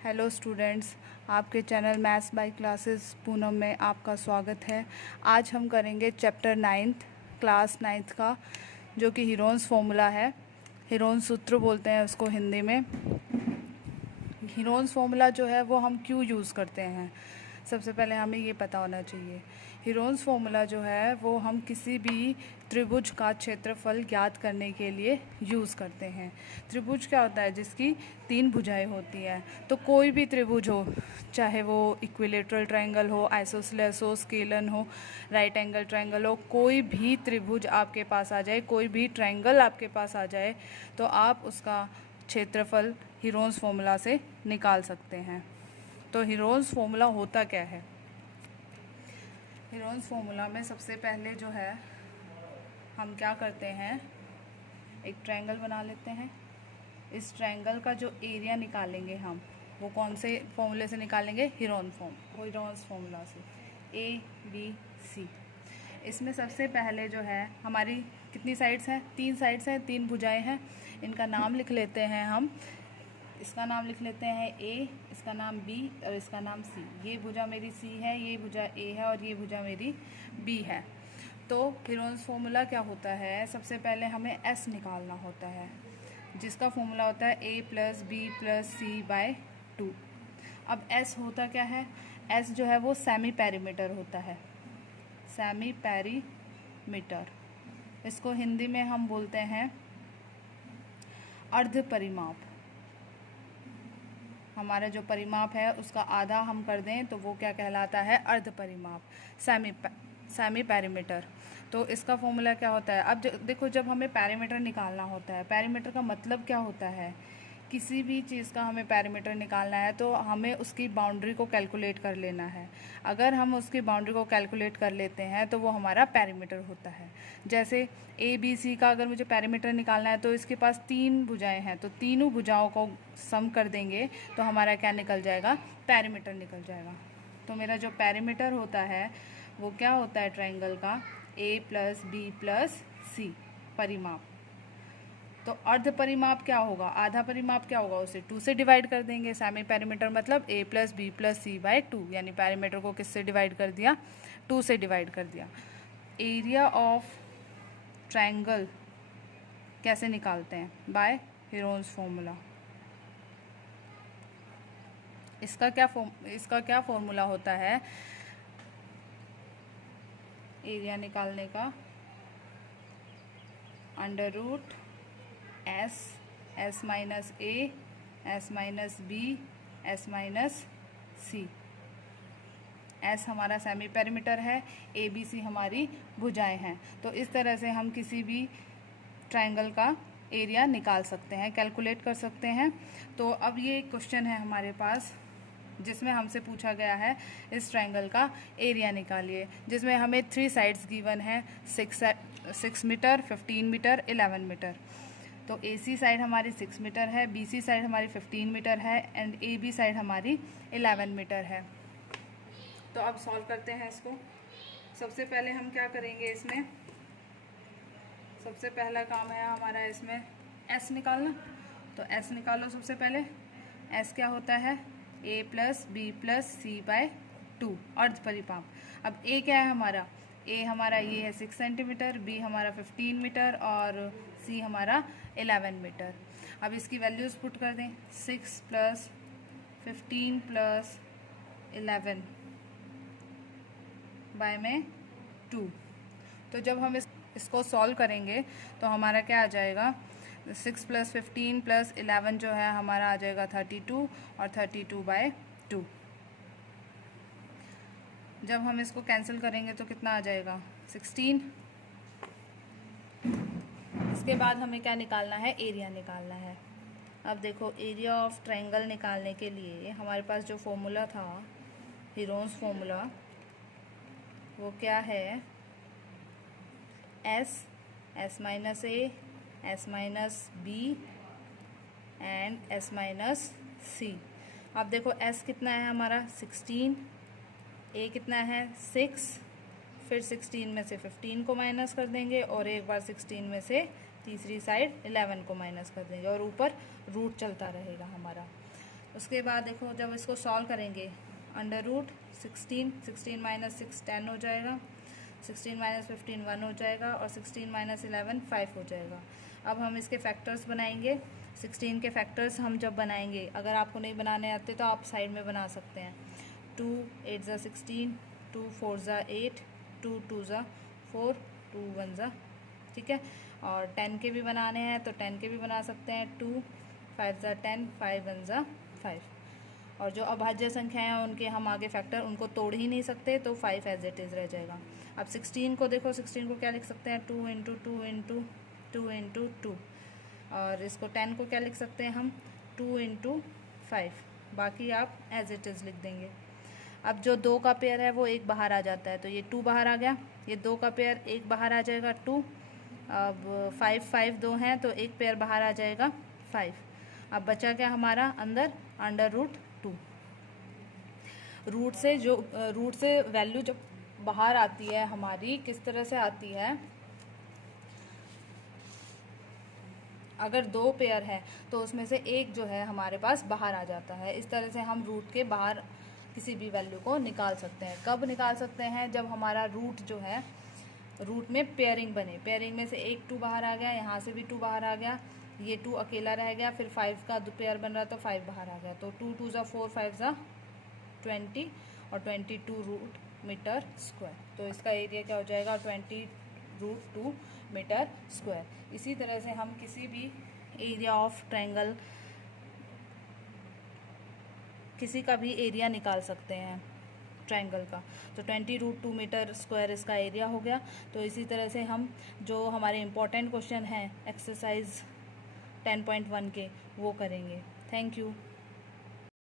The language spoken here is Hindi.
हेलो स्टूडेंट्स, आपके channel maths by classes Poonam में आपका स्वागत है। आज हम करेंगे चैप्टर 9th क्लास 9th का, जो कि हीरोन्स फॉर्मूला है। हीरोन्स सूत्र बोलते हैं उसको हिंदी में। हीरोन्स फॉर्मूला जो है वो हम क्यों यूज़ करते हैं, सबसे पहले हमें ये पता होना चाहिए। हीरोन्स फॉर्मूला जो है वो हम किसी भी त्रिभुज का क्षेत्रफल ज्ञात करने के लिए यूज़ करते हैं। त्रिभुज क्या होता है? जिसकी 3 भुजाएं होती हैं। तो कोई भी त्रिभुज हो, चाहे वो इक्विलेटरल ट्रायंगल हो, आइसोसेलेस हो, स्केलन हो, राइट एंगल ट्रायंगल हो, कोई भी त्रिभुज आपके पास आ जाए, कोई भी ट्रायंगल आपके पास आ जाए, तो आप उसका क्षेत्रफल हीरोन्स फॉर्मूला से निकाल सकते हैं। तो हीरोन्स फॉर्मूला होता क्या है? हीरोन्स फॉर्मूला में सबसे पहले जो है हम क्या करते हैं, एक ट्रायंगल बना लेते हैं। इस ट्रायंगल का जो एरिया निकालेंगे हम, वो कौन से फॉर्मूले से निकालेंगे? हीरोन्स फॉर्मूला से। ABC। इसमें सबसे पहले जो है हमारी कितनी साइड्स हैं? 3 साइड्स हैं, 3 भुजाएं हैं। इनका नाम लिख लेते हैं हम। इसका नाम लिख लेते हैं A, इसका नाम B और इसका नाम C। ये भुजा मेरी C है, ये भुजा A है और ये भुजा मेरी B है। तो हीरोन्स फॉर्मूला क्या होता है? सबसे पहले हमें S निकालना होता है, जिसका फॉर्मूला होता है A + B + C/2। अब S होता क्या है? S जो है वो सेमी पैरीमीटर होता है। सेमी पैरीमीटर, इसको हिंदी में हम बोलते हैं अर्ध परिमाप। हमारा जो परिमाप है उसका आधा हम कर दें तो वो क्या कहलाता है? अर्ध परिमाप, सेमी पैरीमीटर। तो इसका फॉर्मूला क्या होता है? अब देखो, जब हमें पैरीमीटर निकालना होता है, पैरीमीटर का मतलब क्या होता है? किसी भी चीज़ का हमें पैरीमीटर निकालना है तो हमें उसकी बाउंड्री को कैलकुलेट कर लेना है। अगर हम उसकी बाउंड्री को कैलकुलेट कर लेते हैं तो वो हमारा पैरीमीटर होता है। जैसे ABC का अगर मुझे पैरीमीटर निकालना है तो इसके पास 3 भुजाएं हैं, तो तीनों भुजाओं को सम कर देंगे तो हमारा क्या निकल जाएगा? पैरीमीटर निकल जाएगा। तो मेरा जो पैरीमीटर होता है वो क्या होता है? ट्रायंगल का A + B + C परिमाप। तो अर्ध परिमाप क्या होगा? आधा परिमाप क्या होगा? उसे 2 से डिवाइड कर देंगे। सेमी पैरीमीटर मतलब A + B + C/2, यानी पैरीमीटर को किससे डिवाइड कर दिया? 2 से डिवाइड कर दिया। एरिया ऑफ ट्रायंगल कैसे निकालते हैं? By Heron's formula. इसका क्या फॉर्मूला होता है एरिया निकालने का? √S, S - A, S - B, S - C। S हमारा सेमी पैरीमीटर है, ABC हमारी भुजाएं हैं। तो इस तरह से हम किसी भी ट्रायंगल का एरिया निकाल सकते हैं, कैलकुलेट कर सकते हैं। तो अब ये क्वेश्चन है हमारे पास जिसमें हमसे पूछा गया है इस ट्रायंगल का एरिया निकालिए, जिसमें हमें 3 साइड्स गिवन है, 6 मीटर, 15 मीटर, 11 मीटर। तो AC साइड हमारी 6 मीटर है, BC साइड हमारी 15 मीटर है एंड AB साइड हमारी 11 मीटर है। तो अब सॉल्व करते हैं इसको। सबसे पहले हम क्या करेंगे, इसमें सबसे पहला काम है हमारा इसमें S निकालना। तो S निकालो सबसे पहले। S क्या होता है? A + B + C/2 अर्ध परिमाप। अब A क्या है हमारा? A हमारा ये है 6 सेंटीमीटर, B हमारा 15 मीटर और C हमारा 11 मीटर। अब इसकी वैल्यूज़ पुट कर दें। 6 + 15 + 11 बाय में 2। तो जब हम इसको सॉल्व करेंगे तो हमारा क्या आ जाएगा? 6 + 15 + 11 जो है हमारा आ जाएगा 32 और 32/2। जब हम इसको कैंसिल करेंगे तो कितना आ जाएगा? 16। इसके बाद हमें क्या निकालना है? एरिया निकालना है। अब देखो, एरिया ऑफ ट्रायंगल निकालने के लिए हमारे पास जो फॉर्मूला था, हीरोन्स फॉर्मूला, वो क्या है? S - A, S - B and S - C। अब देखो S कितना है हमारा? 16, A कितना है? 6, फिर 16 में से 15 को माइनस कर देंगे और एक बार 16 में से तीसरी साइड 11 को माइनस कर देंगे और ऊपर रूट चलता रहेगा हमारा। उसके बाद देखो जब इसको सॉल्व करेंगे, अंडर रूट 16 माइनस 6 10 हो जाएगा, 16 माइनस 15 1 हो जाएगा, और 16 माइनस 11 5 हो जाएगा। अब हम इसके फैक्टर्स बनाएंगे। 16 के फैक्टर्स हम जब बनाएंगे, अगर आपको नहीं बनाने आते तो आप साइड में बना सकते हैं। 2 8 ज़ा 16, 2 4 ज़ा 8, 2 2 ज़ा 4, 2 1 ज़ा, ठीक है। और 10 के भी बनाने हैं तो 10 के भी बना सकते हैं। 2 5 ज़ा 10, 5 1 ज़ा 5। और जो अभाज्य संख्याएं हैं उनके हम आगे फैक्टर उनको तोड़ ही नहीं सकते, तो 5 एज इट इज़ रह जाएगा। अब 16 को देखो, 16 को क्या लिख सकते हैं, 2 इंटू 2 इंटू 2 इंटू 2। और इसको 10 को क्या लिख सकते हैं हम, 2 इंटू 5। बाकी आप एज इट इज़ लिख देंगे। अब जो 2 का पेयर है वो एक बाहर आ जाता है, तो ये 2 बाहर आ गया। ये 2 का पेयर एक बाहर आ जाएगा 2। अब 5 5 2 हैं तो एक पेयर बाहर आ जाएगा 5। अब बचा क्या हमारा अंदर, अंडर रूट 2। रूट से वैल्यू जब बाहर आती है हमारी, किस तरह से आती है, अगर 2 पेयर है तो उसमें से एक जो है हमारे पास बाहर आ जाता है। इस तरह से हम रूट के बाहर किसी भी वैल्यू को निकाल सकते हैं। कब निकाल सकते हैं, जब हमारा रूट जो है, रूट में पेयरिंग बने। पेयरिंग में से एक 2 बाहर आ गया, यहाँ से भी 2 बाहर आ गया, ये 2 अकेला रह गया, फिर 5 का पेयर बन रहा तो 5 बाहर आ गया। तो 2 2 ज़ा 4, 5 ज़ा 20 और 22 रूट मीटर स्क्वायर। तो इसका एरिया क्या हो जाएगा, 20 रूट 2 मीटर स्क्वायर। इसी तरह से हम किसी भी एरिया ऑफ ट्रायंगल, किसी का भी एरिया निकाल सकते हैं ट्रायंगल का। तो 20 रूट 2 मीटर स्क्वायर इसका एरिया हो गया। तो इसी तरह से हम जो हमारे इम्पोर्टेंट क्वेश्चन हैं एक्सरसाइज 10.1 के, वो करेंगे। Thank you.